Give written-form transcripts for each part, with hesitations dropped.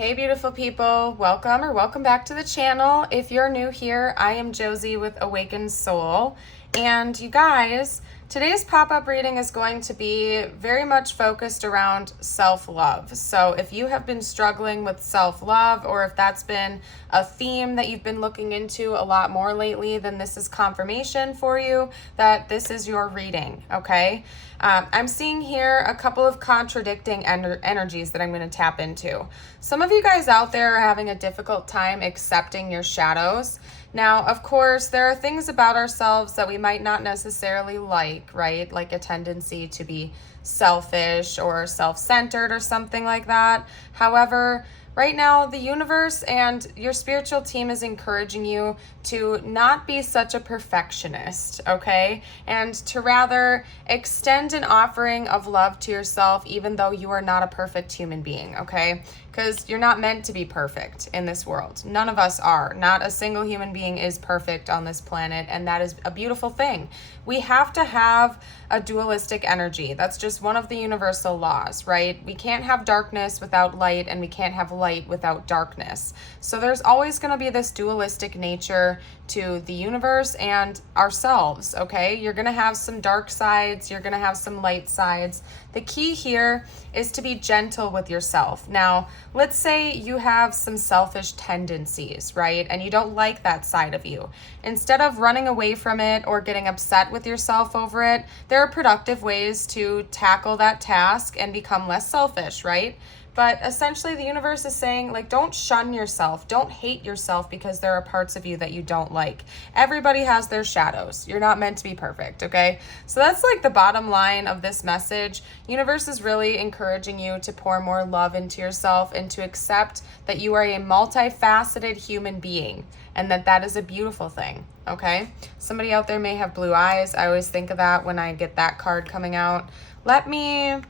Hey beautiful people, welcome back to the channel. If you're new here, I am Josie with Awakened Soul. And you guys, today's pop-up reading is going to be very much focused around self-love. So if you have been struggling with self-love, or if that's been a theme that you've been looking into a lot more lately, then this is confirmation for you that this is your reading, okay? I'm seeing here a couple of contradicting energies that I'm going to tap into. Some of you guys out there are having a difficult time accepting your shadows. Now, of course, there are things about ourselves that we might not necessarily like, right? Like a tendency to be selfish or self-centered or something like that. However, right now, the universe and your spiritual team is encouraging you to not be such a perfectionist, okay? And to rather extend an offering of love to yourself, even though you are not a perfect human being, okay? Because you're not meant to be perfect in this world. None of us are. Not a single human being is perfect on this planet, and that is a beautiful thing. We have to have a dualistic energy. That's just one of the universal laws, right? We can't have darkness without light, and we can't have light without darkness. So there's always going to be this dualistic nature to the universe and ourselves, okay? You're going to have some dark sides, you're going to have some light sides. The key here is to be gentle with yourself. Now, let's say you have some selfish tendencies, right? And you don't like that side of you. Instead of running away from it or getting upset with yourself over it, there are productive ways to tackle that task and become less selfish, right? But essentially the universe is saying, like, don't shun yourself. Don't hate yourself because there are parts of you that you don't like. Everybody has their shadows. You're not meant to be perfect, okay? So that's like the bottom line of this message. Universe is really encouraging you to pour more love into yourself and to accept that you are a multifaceted human being and that is a beautiful thing, okay? Somebody out there may have blue eyes. I always think of that when I get that card coming out. Let me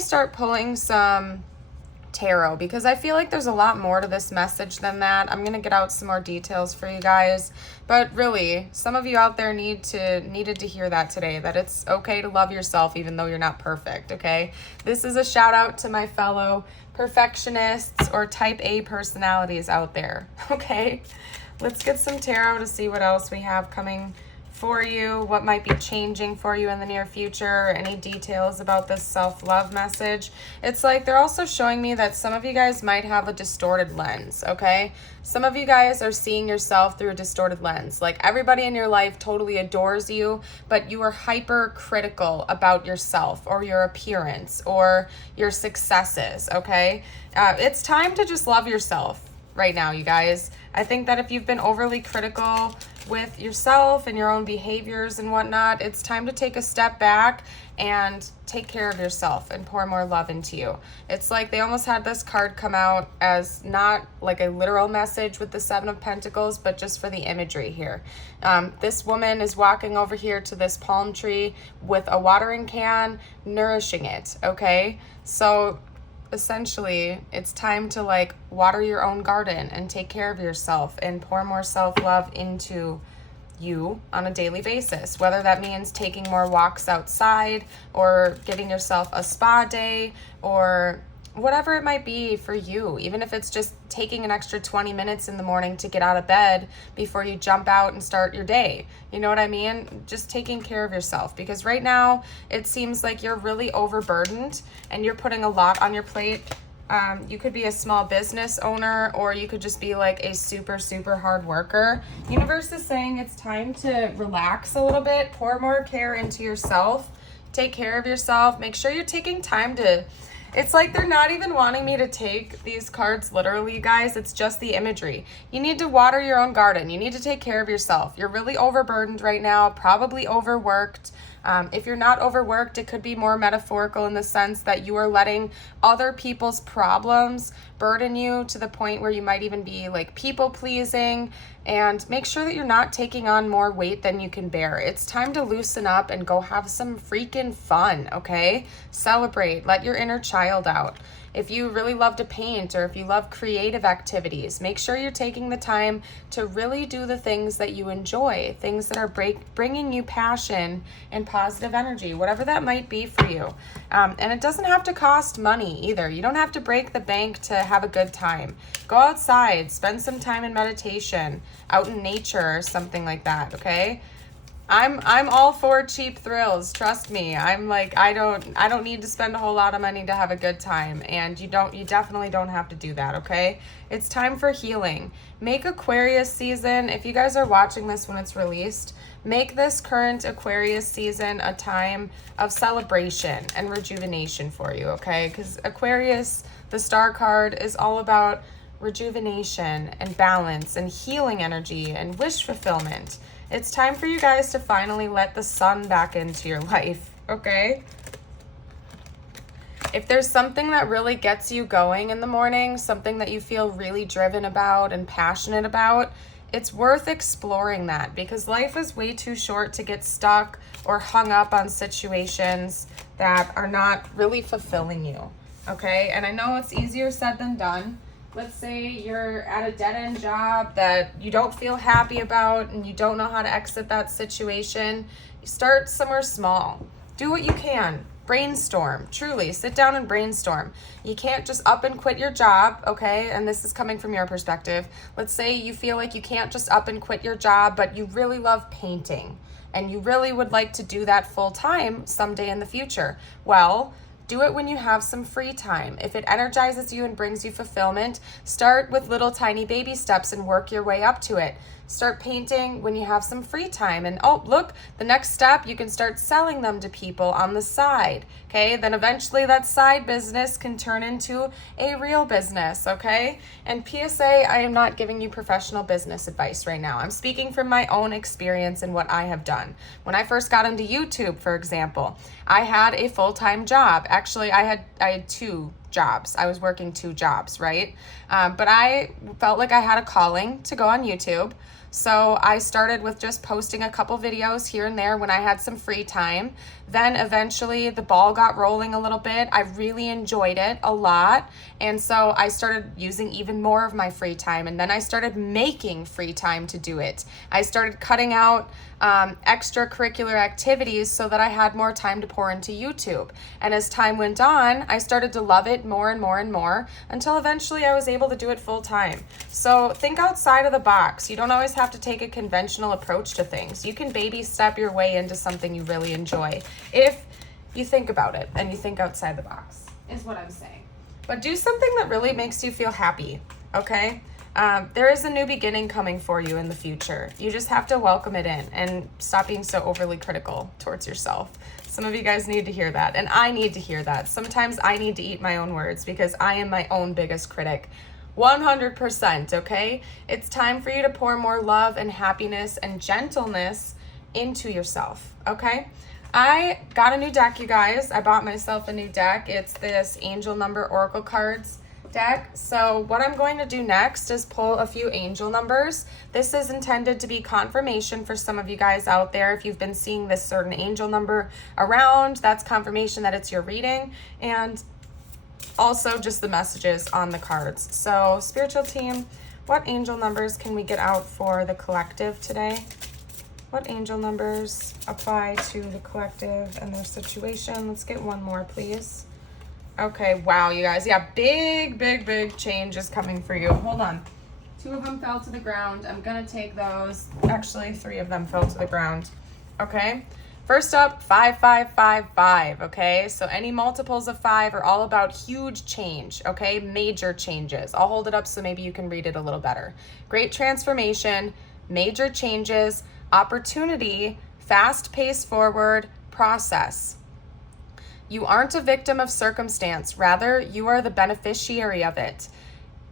start pulling some tarot because I feel like there's a lot more to this message than that. I'm going to get out some more details for you guys. But really, some of you out there needed to hear that today, that it's okay to love yourself even though you're not perfect, okay? This is a shout out to my fellow perfectionists or type A personalities out there, okay? Let's get some tarot to see what else we have coming for you, what might be changing for you in the near future, any details about this self-love message. It's like they're also showing me that some of you guys might have a distorted lens, okay? Some of you guys are seeing yourself through a distorted lens. Like everybody in your life totally adores you, but you are hyper critical about yourself or your appearance or your successes, okay? It's time to just love yourself right now, you guys. I think that if you've been overly critical with yourself and your own behaviors and whatnot, it's time to take a step back and take care of yourself and pour more love into you. It's like they almost had this card come out as not like a literal message with the Seven of Pentacles, but just for the imagery here. This woman is walking over here to this palm tree with a watering can, nourishing it, okay? So essentially, it's time to like water your own garden and take care of yourself and pour more self-love into you on a daily basis, whether that means taking more walks outside or getting yourself a spa day or whatever it might be for you, even if it's just taking an extra 20 minutes in the morning to get out of bed before you jump out and start your day. You know what I mean? Just taking care of yourself, because right now it seems like you're really overburdened and you're putting a lot on your plate. You could be a small business owner, or you could just be like a super, super hard worker. Universe is saying it's time to relax a little bit, pour more care into yourself, take care of yourself, make sure you're taking time to. It's like they're not even wanting me to take these cards literally, you guys. It's just the imagery. You need to water your own garden. You need to take care of yourself. You're really overburdened right now, probably overworked. If you're not overworked, it could be more metaphorical in the sense that you are letting other people's problems burden you to the point where you might even be like people pleasing. And make sure that you're not taking on more weight than you can bear. It's time to loosen up and go have some freaking fun, okay? Celebrate. Let your inner child out. If you really love to paint, or if you love creative activities, make sure you're taking the time to really do the things that you enjoy, things that are bringing you passion and positive energy, whatever that might be for you. And it doesn't have to cost money either. You don't have to break the bank to have a good time. Go outside, spend some time in meditation, out in nature or something like that, okay? I'm all for cheap thrills. Trust me. I'm like, I don't need to spend a whole lot of money to have a good time. And you definitely don't have to do that, okay? It's time for healing. Make Aquarius season, if you guys are watching this when it's released, make this current Aquarius season a time of celebration and rejuvenation for you, okay? Because Aquarius, the star card, is all about rejuvenation and balance and healing energy and wish fulfillment. It's time for you guys to finally let the sun back into your life, okay? If there's something that really gets you going in the morning, something that you feel really driven about and passionate about, it's worth exploring that, because life is way too short to get stuck or hung up on situations that are not really fulfilling you, okay? And I know it's easier said than done. Let's say you're at a dead-end job that you don't feel happy about and you don't know how to exit that situation. You start somewhere small. Do what you can. Brainstorm. Truly, sit down and brainstorm. You can't just up and quit your job, okay? And this is coming from your perspective. Let's say you feel like you can't just up and quit your job, but you really love painting and you really would like to do that full time someday in the future. Well, do it when you have some free time. If it energizes you and brings you fulfillment, start with little tiny baby steps and work your way up to it. Start painting when you have some free time. And oh, look, the next step, you can start selling them to people on the side, okay? Then eventually that side business can turn into a real business, okay? And PSA, I am not giving you professional business advice right now. I'm speaking from my own experience and what I have done. When I first got into YouTube, for example, I had a full-time job. Actually, I had 2 jobs. I was working 2 jobs, right? But I felt like I had a calling to go on YouTube. So I started with just posting a couple videos here and there when I had some free time. Then eventually the ball got rolling a little bit. I really enjoyed it a lot. And so I started using even more of my free time. And then I started making free time to do it. I started cutting out extracurricular activities so that I had more time to pour into YouTube. And as time went on, I started to love it more and more and more until eventually I was able to do it full time. So think outside of the box. You don't always have to take a conventional approach to things. You can baby step your way into something you really enjoy if you think about it and you think outside the box, is what I'm saying. But do something that really makes you feel happy, okay? There is a new beginning coming for you in the future. You just have to welcome it in and stop being so overly critical towards yourself. Some of you guys need to hear that, and I need to hear that. Sometimes I need to eat my own words because I am my own biggest critic. 100%, okay? It's time for you to pour more love and happiness and gentleness into yourself, okay? I got a new deck, you guys. I bought myself a new deck. It's this angel number oracle cards deck. So what I'm going to do next is pull a few angel numbers. This is intended to be confirmation for some of you guys out there. If you've been seeing this certain angel number around, that's confirmation that it's your reading, and also just the messages on the cards. So spiritual team, what angel numbers can we get out for the collective today? What angel numbers apply to the collective and their situation? Let's get one more, please. Okay, wow, you guys. Yeah, big change is coming for you. Hold on. 2 of them fell to the ground. I'm going to take those. Actually, 3 of them fell to the ground. Okay. First up, 5555, okay? So any multiples of 5 are all about huge change, okay? Major changes. I'll hold it up so maybe you can read it a little better. Great transformation, major changes, opportunity, fast pace forward, process. You aren't a victim of circumstance. Rather, you are the beneficiary of it.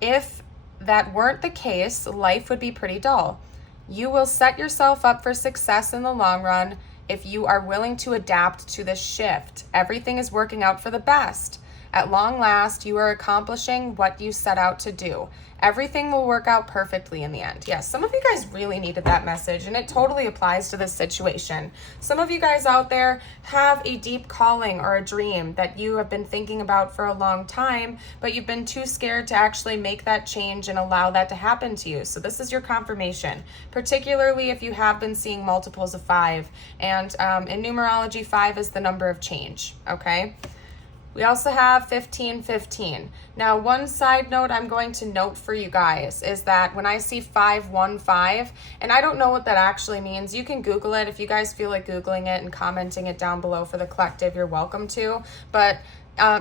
If that weren't the case, life would be pretty dull. You will set yourself up for success in the long run if you are willing to adapt to this shift. Everything is working out for the best. At long last, you are accomplishing what you set out to do. Everything will work out perfectly in the end. Yes, some of you guys really needed that message, and it totally applies to this situation. Some of you guys out there have a deep calling or a dream that you have been thinking about for a long time, but you've been too scared to actually make that change and allow that to happen to you. So this is your confirmation, particularly if you have been seeing multiples of 5. And in numerology, 5 is the number of change, okay? We also have 1515. Now, one side note I'm going to note for you guys is that when I see 515, and I don't know what that actually means, you can Google it. If you guys feel like Googling it and commenting it down below for the collective, you're welcome to. But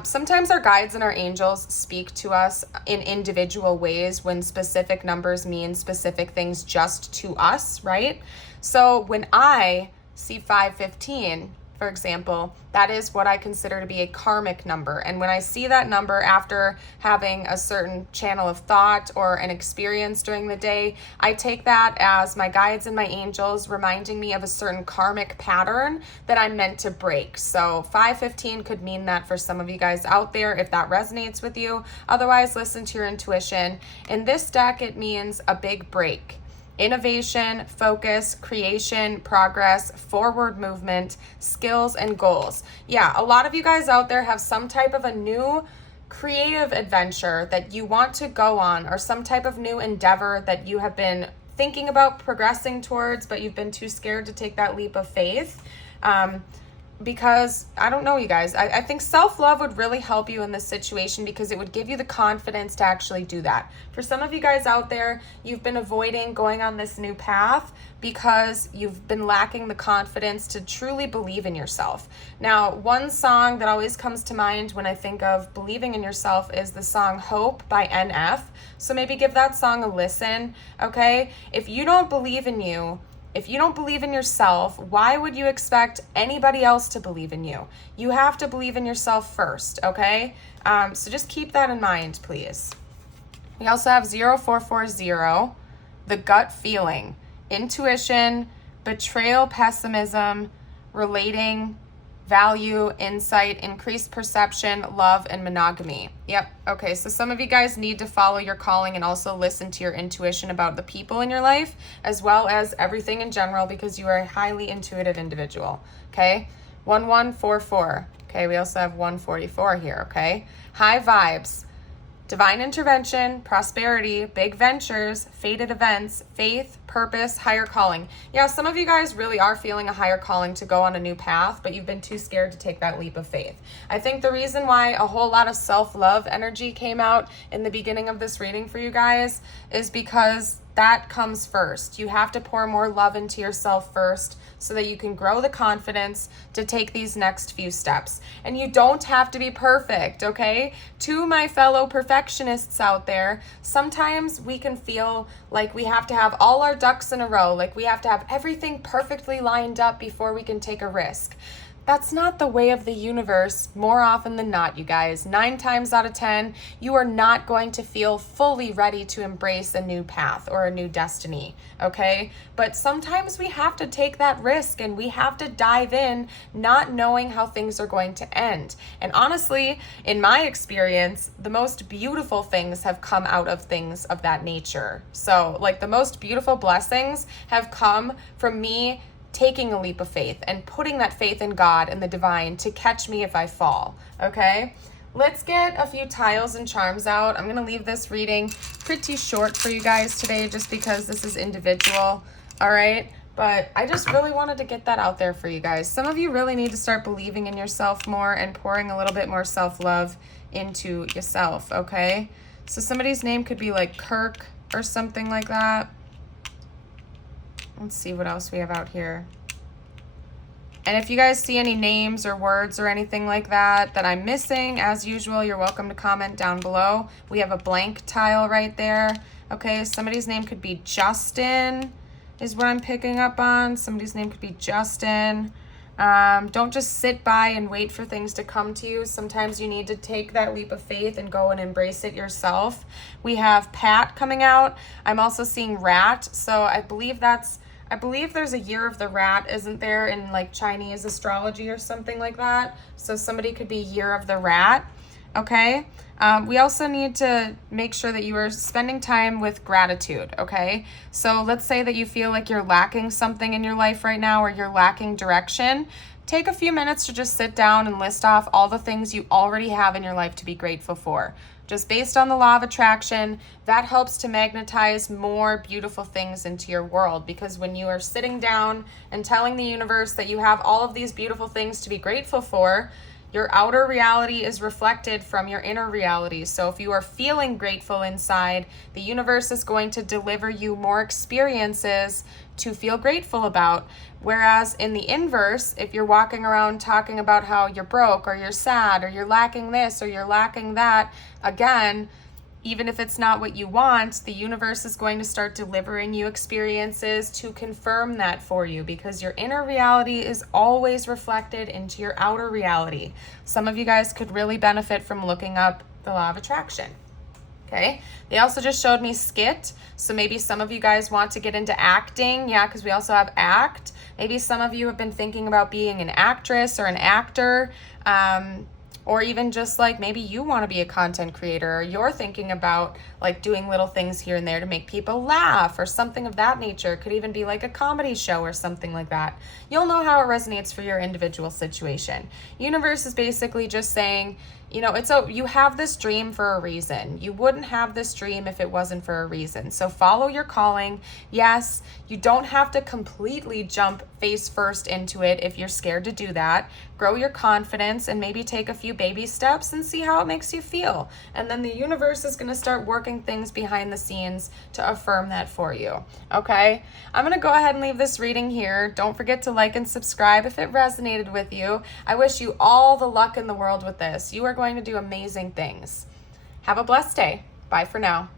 sometimes our guides and our angels speak to us in individual ways when specific numbers mean specific things just to us, right? So when I see 515, for example, that is what I consider to be a karmic number. And when I see that number after having a certain channel of thought or an experience during the day, I take that as my guides and my angels reminding me of a certain karmic pattern that I'm meant to break. So 515 could mean that for some of you guys out there, if that resonates with you. Otherwise, listen to your intuition. In this deck, it means a big break. Innovation, focus, creation, progress, forward movement, skills, and goals. Yeah, a lot of you guys out there have some type of a new creative adventure that you want to go on, or some type of new endeavor that you have been thinking about progressing towards, but you've been too scared to take that leap of faith. Because I don't know, you guys, I think self-love would really help you in this situation because it would give you the confidence to actually do that. For some of you guys out there, you've been avoiding going on this new path because you've been lacking the confidence to truly believe in yourself. Now, one song that always comes to mind when I think of believing in yourself is the song Hope by NF. So maybe give that song a listen, okay? If you don't believe in you, if you don't believe in yourself, why would you expect anybody else to believe in you? You have to believe in yourself first, okay? So just keep that in mind, please. We also have 0440, the gut feeling, intuition, betrayal, pessimism, relating, value, insight, increased perception, love, and monogamy. Yep. Okay. So some of you guys need to follow your calling and also listen to your intuition about the people in your life, as well as everything in general, because you are a highly intuitive individual. Okay. 1144. Okay. We also have 144 here. Okay. High vibes. Divine intervention, prosperity, big ventures, fated events, faith, purpose, higher calling. Yeah, some of you guys really are feeling a higher calling to go on a new path, but you've been too scared to take that leap of faith. I think the reason why a whole lot of self-love energy came out in the beginning of this reading for you guys is because that comes first. You have to pour more love into yourself first so that you can grow the confidence to take these next few steps. And you don't have to be perfect, okay? To my fellow perfectionists out there, sometimes we can feel like we have to have all our ducks in a row, like we have to have everything perfectly lined up before we can take a risk. That's not the way of the universe more often than not, you guys. 9 times out of 10, you are not going to feel fully ready to embrace a new path or a new destiny, okay? But sometimes we have to take that risk and we have to dive in not knowing how things are going to end. And honestly, in my experience, the most beautiful things have come out of things of that nature. So, like, the most beautiful blessings have come from me taking a leap of faith and putting that faith in God and the divine to catch me if I fall, okay? Let's get a few tiles and charms out. I'm going to leave this reading pretty short for you guys today just because this is individual, all right? But I just really wanted to get that out there for you guys. Some of you really need to start believing in yourself more and pouring a little bit more self-love into yourself, okay? So somebody's name could be like Kirk or something like that. Let's see what else we have out here. And if you guys see any names or words or anything like that that I'm missing, as usual, you're welcome to comment down below. We have a blank tile right there. Okay, somebody's name could be Justin is what I'm picking up on. Somebody's name could be Justin. Don't just sit by and wait for things to come to you. Sometimes you need to take that leap of faith and go and embrace it yourself. We have Pat coming out. I'm also seeing Rat. So I believe there's a year of the rat, isn't there, in like Chinese astrology or something like that? So somebody could be year of the rat. okay? We also need to make sure that you are spending time with gratitude, okay? So let's say that you feel like you're lacking something in your life right now, or you're lacking direction. Take a few minutes to just sit down and list off all the things you already have in your life to be grateful for. Just based on the law of attraction, that helps to magnetize more beautiful things into your world, because when you are sitting down and telling the universe that you have all of these beautiful things to be grateful for, your outer reality is reflected from your inner reality. So if you are feeling grateful inside, the universe is going to deliver you more experiences to feel grateful about. Whereas in the inverse, if you're walking around talking about how you're broke, or you're sad, or you're lacking this, or you're lacking that, again, even if it's not what you want, the universe is going to start delivering you experiences to confirm that for you, because your inner reality is always reflected into your outer reality. Some of you guys could really benefit from looking up the law of attraction. Okay, they also just showed me skit. So maybe some of you guys want to get into acting. Yeah, because we also have act. Maybe some of you have been thinking about being an actress or an actor. Or even just like maybe you want to be a content creator, or you're thinking about like doing little things here and there to make people laugh, or something of that nature. It could even be like a comedy show or something like that. You'll know how it resonates for your individual situation. Universe is basically just saying, you know, you have this dream for a reason. You wouldn't have this dream if it wasn't for a reason. So follow your calling. Yes, you don't have to completely jump face first into it if you're scared to do that. Grow your confidence and maybe take a few baby steps and see how it makes you feel. And then the universe is going to start working things behind the scenes to affirm that for you. Okay? I'm going to go ahead and leave this reading here. Don't forget to like and subscribe if it resonated with you. I wish you all the luck in the world with this. You are going to do amazing things. Have a blessed day. Bye for now.